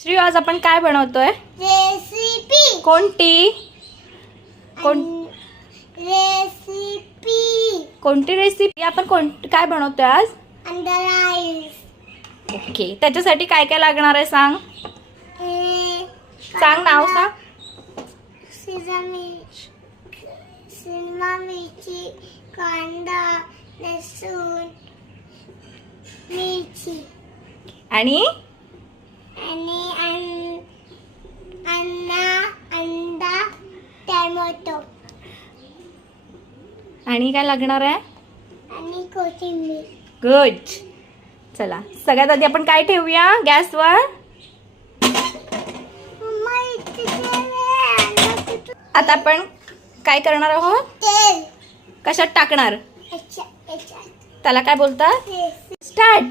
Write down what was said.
श्री, आज आपण काय बनवतोय? रेसिपी. कोणती रेसिपी आपण काय बनवतोय आज? अंडा राईस. ओके, त्याच्यासाठी काय काय लागणार आहे सांग. सांग, नाव सांग. शिमला मिरची, कांदा, लसूण, मिरची आणि अंडा, टोमॅटो आणि काय लागणार आहे? आणि कोथिंबीर. गुड. चला, सगळ्यात आधी आपण काय ठेवूया गॅसवर? आता आपण काय करणार आहोत? तेल. कशात टाकणार? याच्यात. त्याला काय बोलतात? स्टार्ट.